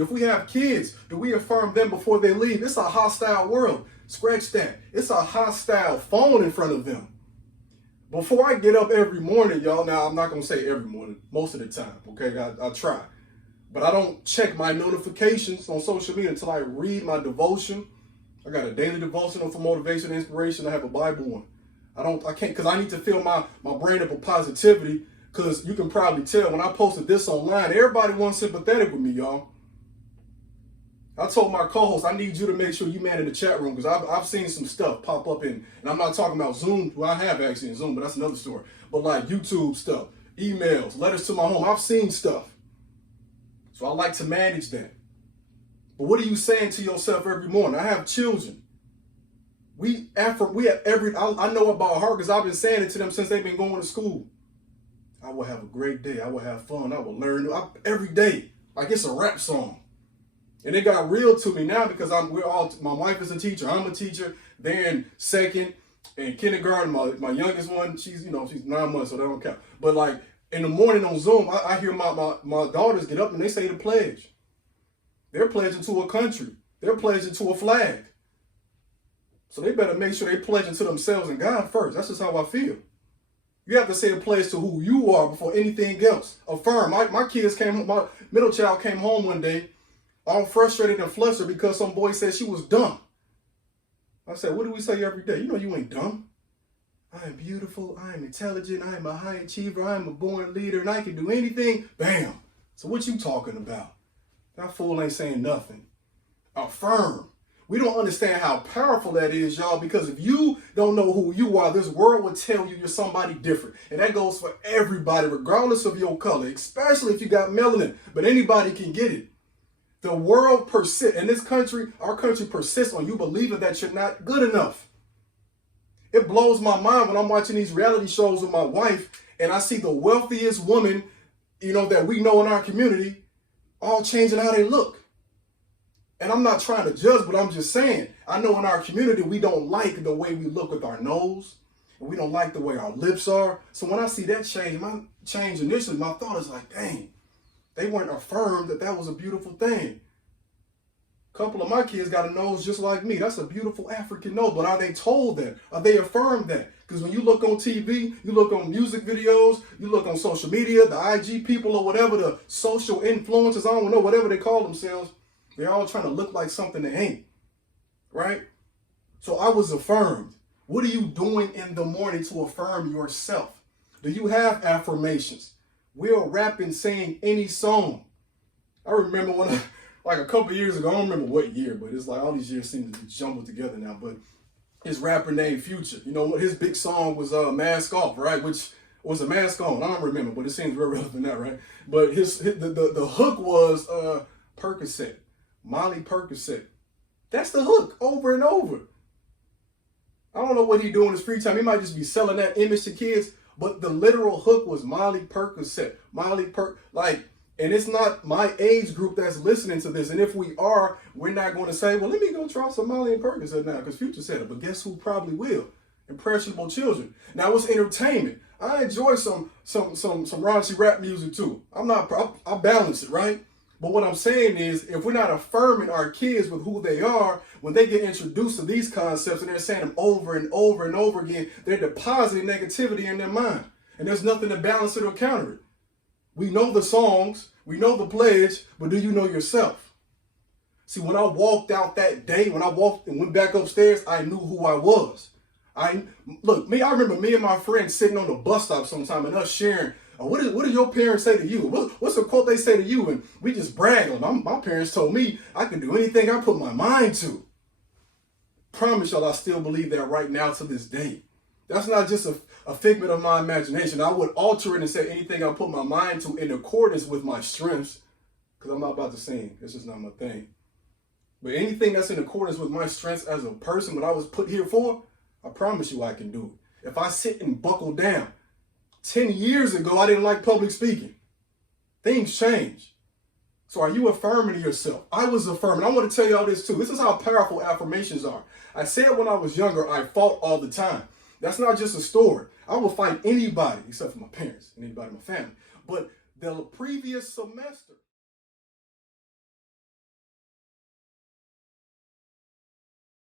If we have kids, do we affirm them before they leave? It's a hostile world. Scratch that. It's a hostile phone in front of them. Before I get up every morning, y'all, now I'm not going to say every morning, most of the time, okay? I try. But I don't check my notifications on social media until I read my devotion. I got a daily devotional for motivation and inspiration. I have a Bible one. I can't, because I need to fill my brain up with positivity, because you can probably tell when I posted this online, everybody wasn't sympathetic with me, y'all. I told my co-host, I need you to make sure you man in the chat room, because I've seen some stuff pop up and I'm not talking about Zoom. Well, I have actually in Zoom, but that's another story. But like YouTube stuff, emails, letters to my home, I've seen stuff. So I like to manage that. But what are you saying to yourself every morning? I have children. I know about her because I've been saying it to them since they've been going to school. I will have a great day. I will have fun. I will learn every day. Like it's a rap song. And it got real to me now because my wife is a teacher. I'm a teacher. They're in second and kindergarten. My youngest one, she's 9 months, so that don't count. But like in the morning on Zoom, I hear my daughters get up and they say the pledge. They're pledging to a country. They're pledging to a flag. So they better make sure they pledging to themselves and God first. That's just how I feel. You have to say a pledge to who you are before anything else. Affirm. My kids came home, my middle child came home one day all frustrated and flustered because some boy said she was dumb. I said, what do we say every day? You know you ain't dumb. I am beautiful. I am intelligent. I am a high achiever. I am a born leader and I can do anything. Bam. So what you talking about? That fool ain't saying nothing. Affirm. We don't understand how powerful that is, y'all, because if you don't know who you are, this world will tell you you're somebody different. And that goes for everybody, regardless of your color, especially if you got melanin. But anybody can get it. The world persists, in this country, our country persists on you believing that you're not good enough. It blows my mind when I'm watching these reality shows with my wife and I see the wealthiest woman, that we know in our community, all changing how they look. And I'm not trying to judge, but I'm just saying, I know in our community, we don't like the way we look with our nose, and we don't like the way our lips are. So when I see that change initially, my thought is like, dang, they weren't affirmed that was a beautiful thing. A couple of my kids got a nose just like me. That's a beautiful African nose. But are they told that? Are they affirmed that? Because when you look on TV, you look on music videos, you look on social media, the IG people or whatever, the social influencers, I don't know, whatever they call themselves, they're all trying to look like something they ain't, right? So I was affirmed. What are you doing in the morning to affirm yourself? Do you have affirmations? We'll rap and sing any song. I remember like a couple years ago, I don't remember what year, but it's like all these years seem to be jumbled together now, but his rapper named Future, his big song was Mask Off, right? Which was a mask on. I don't remember, but it seems very relevant now, right? But the hook was Percocet. Molly Percocet. That's the hook over and over. I don't know what he do in his free time. He might just be selling that image to kids, but the literal hook was Molly Percocet. And it's not my age group that's listening to this. And if we are, we're not going to say, well, let me go try some Molly and Percocet now, because Future said it. But guess who probably will? Impressionable children. Now it's entertainment. I enjoy some raunchy rap music too. I balance it, right? But what I'm saying is, if we're not affirming our kids with who they are, when they get introduced to these concepts and they're saying them over and over and over again, they're depositing negativity in their mind. And there's nothing to balance it or counter it. We know the songs, we know the pledge, but do you know yourself? See, when I walked out that day, when I walked and went back upstairs, I knew who I was. I remember me and my friends sitting on the bus stop sometime and us sharing, what do your parents say to you? What's the quote they say to you? And we just brag on them. My parents told me I can do anything I put my mind to. Promise y'all, I still believe that right now to this day. That's not just a figment of my imagination. I would alter it and say anything I put my mind to in accordance with my strengths, because I'm not about to sing. It's just not my thing. But anything that's in accordance with my strengths as a person, what I was put here for, I promise you I can do it. If I sit and buckle down, 10 years ago, I didn't like public speaking. Things change. So are you affirming yourself? I was affirming. I want to tell y'all this too. This is how powerful affirmations are. I said when I was younger, I fought all the time. That's not just a story. I will fight anybody except for my parents and anybody in my family. But the previous semester,